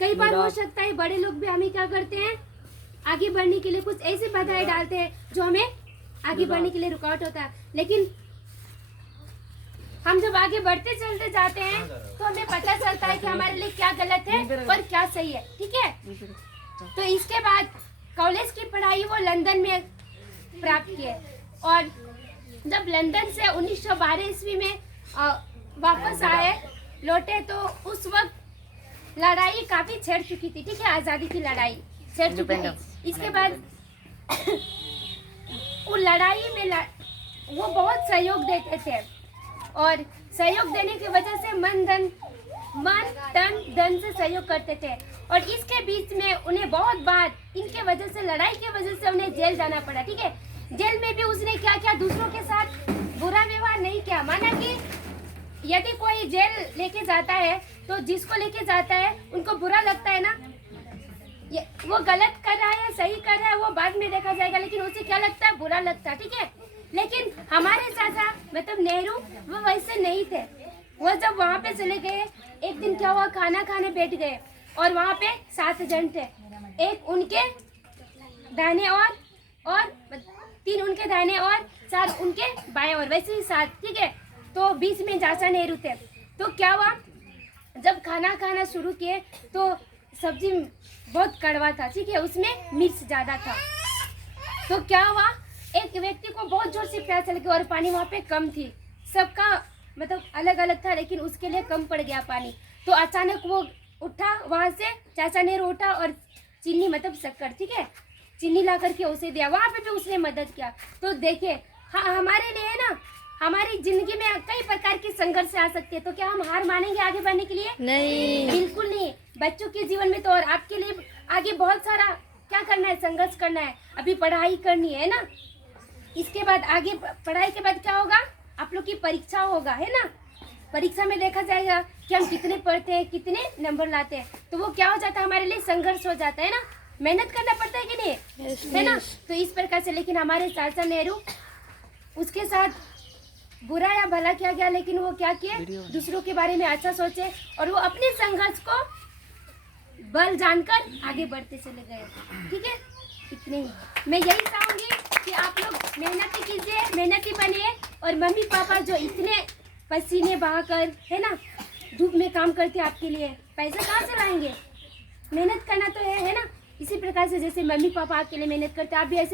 कई बार हो सकता है बड़े लोग भी हमें क्या करते हैं, आगे बढ़ने के लिए कुछ ऐसी बाधाएं डालते हैं जो हमें आगे बढ़ने के लिए रुकावट होता है। लेकिन हम जब आगे बढ़ते चलते जाते हैं तो हमें पता चलता है कि हमारे लिए क्या गलत है और क्या सही है। ठीक है, तो इसके बाद कॉलेज की पढ़ाई वो लंदन में प्राप्त किए और जब लंदन से 1912 ईस्वी में वापस आए लौटे तो उस वक्त लड़ाई काफी छिड़ चुकी थी। ठीक है, आज़ादी की लड़ाई छिड़ चुकी थी। इसके बाद वो लड़ाई में वो बहुत सहयोग देते थे और सहयोग देने की वजह से मन तन धन से सहयोग करते थे। और इसके बीच में उन्हें बहुत बार इनके वजह से, लड़ाई की वजह से उन्हें जेल जाना पड़ा। ठीक है, जेल में भी उसने क्या किया, दूसरों के साथ बुरा व्यवहार नहीं किया। माना कि यदि कोई जेल लेके जाता है तो जिसको लेके जाता है उनको बुरा लगता है ना, वो गलत कर रहा है या सही कर रहा है वो बाद में देखा जाएगा, लेकिन उसे क्या लगता है, बुरा लगता है। ठीक है, लेकिन हमारे चाचा मतलब नेहरू वो वैसे नहीं थे। वो जब वहाँ पे चले गए, एक दिन क्या हुआ, खाना खाने बैठ गए और वहाँ पे 7 जन थे, एक उनके दाहिने और 3 उनके दाहिने और 4 उनके बाएं और, वैसे ही 7। ठीक है, तो बीच में चाचा नेहरू थे। तो क्या हुआ, जब खाना खाना शुरू किए तो सब्जी बहुत कड़वा था। ठीक है, उसमें मिर्च ज़्यादा था। तो क्या हुआ, एक व्यक्ति को बहुत जोर से प्यास लगी और पानी वहाँ पे कम थी। सबका मतलब अलग अलग था लेकिन उसके लिए कम पड़ गया पानी। तो अचानक वो उठा वहाँ से, चाचा नेहरू उठा और चीनी मतलब शक्कर, ठीक है, चीनी ला करके उसे दिया। वहाँ पे भी उसने मदद किया। तो देखिए, हाँ, हमारे लिए ना, हमारी जिंदगी में कई प्रकार की संघर्ष आ सकती है। तो क्या हम हार मानेंगे आगे बढ़ने के लिए? नहीं, बिल्कुल नहीं। बच्चों के जीवन में तो और आपके लिए आगे बहुत सारा क्या करना है, संघर्ष करना है। अभी पढ़ाई करनी है ना, इसके बाद आगे पढ़ाई के बाद क्या होगा, आप लोग की परीक्षा होगा, है ना। परीक्षा में देखा जाएगा कि हम कितने पढ़ते हैं, कितने नंबर लाते हैं। तो वो क्या हो जाता है, हमारे लिए संघर्ष हो जाता है ना, मेहनत करना पड़ता है कि नहीं, है ना। तो इस प्रकार से, लेकिन हमारे चाचा नेहरू, उसके साथ बुरा या भला किया गया, लेकिन वो क्या किए, दूसरों के बारे में अच्छा सोचे और वो अपने संघर्ष को बल जानकर आगे बढ़ते चले गए। ठीक है, इतने ही मैं यही चाहूंगी कि आप लोग मेहनती कीजिए, मेहनती बनिए। और मम्मी पापा जो इतने पसीने बहाकर, है ना, धूप में काम करते आपके लिए, पैसा कहाँ से लाएंगे, मेहनत करना तो है ना। इसी प्रकार से जैसे मम्मी पापा आपके लिए मेहनत करते, आप भी ऐसे